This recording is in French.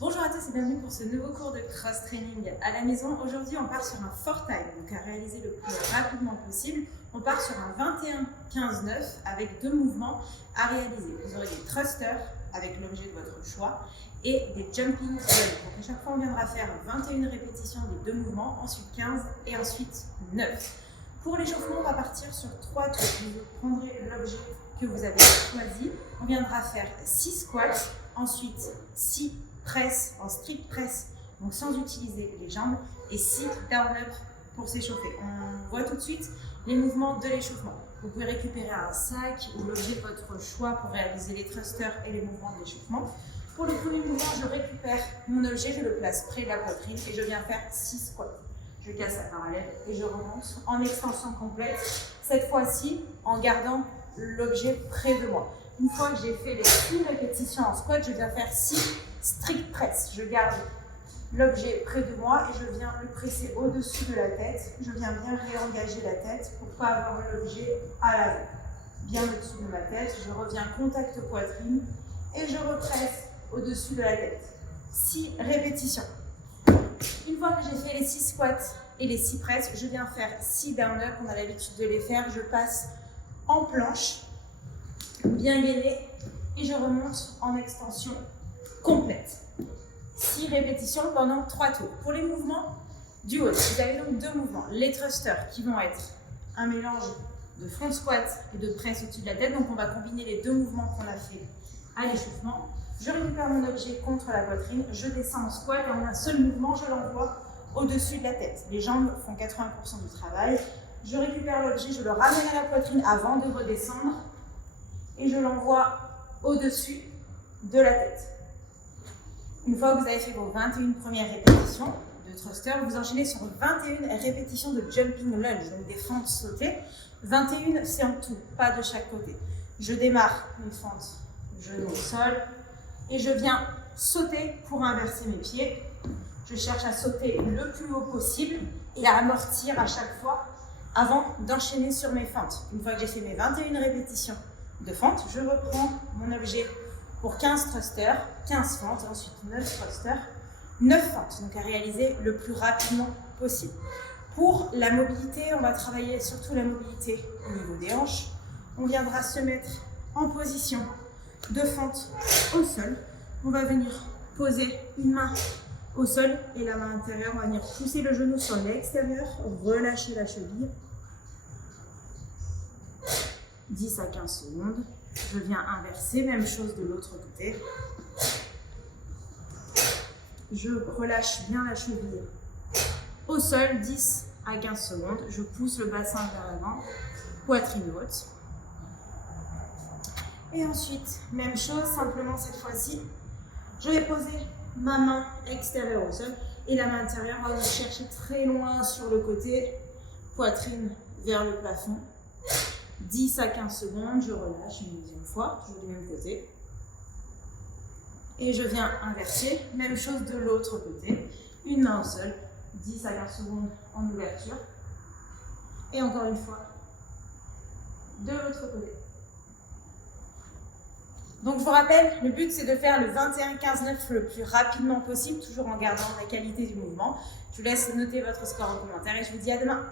Bonjour à tous et bienvenue pour ce nouveau cours de cross-training à la maison. Aujourd'hui, on part sur un 4-time, donc à réaliser le plus rapidement possible. On part sur un 21-15-9 avec deux mouvements à réaliser. Vous aurez des thrusters avec l'objet de votre choix et des jumping jacks. Donc à chaque fois, on viendra faire 21 répétitions de deux mouvements, ensuite 15 et ensuite 9. Pour l'échauffement, on va partir sur 3 tours. Vous prendrez l'objet que vous avez choisi. On viendra faire 6 squats, ensuite 6 press en strict press, donc sans utiliser les jambes, et 6 down-up pour s'échauffer. On voit tout de suite les mouvements de l'échauffement. Vous pouvez récupérer un sac ou l'objet de votre choix pour réaliser les thrusters et les mouvements de l'échauffement. Pour le premier mouvement, je récupère mon objet, je le place près de la poitrine et je viens faire 6 squats. Je casse la parallèle et je remonte en extension complète, cette fois-ci en gardant l'objet près de moi. Une fois que j'ai fait les 6 répétitions en squat, je viens faire 6 strict press. Je garde l'objet près de moi et je viens le presser au-dessus de la tête. Je viens bien réengager la tête pour ne pas avoir l'objet à l'avant. Bien au-dessus de ma tête, je reviens contact poitrine et je represse au-dessus de la tête. 6 répétitions. Une fois que j'ai fait les 6 squats et les 6 presses, je viens faire 6 down-up. On a l'habitude de les faire. Je passe en planche, bien gainé, et je remonte en extension complète. 6 répétitions pendant 3 tours. Pour les mouvements du haut, vous avez donc deux mouvements. Les thrusters qui vont être un mélange de front squat et de presse au-dessus de la tête. Donc on va combiner les deux mouvements qu'on a fait à l'échauffement. Je récupère mon objet contre la poitrine, je descends en squat et en un seul mouvement, je l'envoie au-dessus de la tête. Les jambes font 80% du travail. Je récupère l'objet, je le ramène à la poitrine avant de redescendre et je l'envoie au-dessus de la tête. Une fois que vous avez fait vos 21 premières répétitions de thruster, vous enchaînez sur 21 répétitions de jumping lunge, donc des fentes sautées. 21, c'est en tout, pas de chaque côté. Je démarre une fente genou au sol et je viens sauter pour inverser mes pieds. Je cherche à sauter le plus haut possible et à amortir à chaque fois avant d'enchaîner sur mes fentes. Une fois que j'ai fait mes 21 répétitions de fente, je reprends mon objet pour 15 thrusters, 15 fentes, ensuite 9 thrusters, 9 fentes, donc à réaliser le plus rapidement possible. Pour la mobilité, on va travailler surtout la mobilité au niveau des hanches. On viendra se mettre en position de fente au sol. On va venir poser une main au sol et la main intérieure, on va venir pousser le genou sur l'extérieur, relâcher la cheville. 10 à 15 secondes. Je viens inverser, même chose de l'autre côté. Je relâche bien la cheville au sol, 10 à 15 secondes. Je pousse le bassin vers l'avant, poitrine haute. Et ensuite, même chose, simplement cette fois-ci, je vais poser ma main extérieure au sol et la main intérieure va venir chercher très loin sur le côté, poitrine vers le plafond. 10 à 15 secondes, je relâche une deuxième fois, toujours du même côté. Et je viens inverser, même chose de l'autre côté. Une main au sol, 10 à 15 secondes en ouverture. Et encore une fois, de l'autre côté. Donc je vous rappelle, le but c'est de faire le 21-15-9 le plus rapidement possible, toujours en gardant la qualité du mouvement. Je vous laisse noter votre score en commentaire et je vous dis à demain.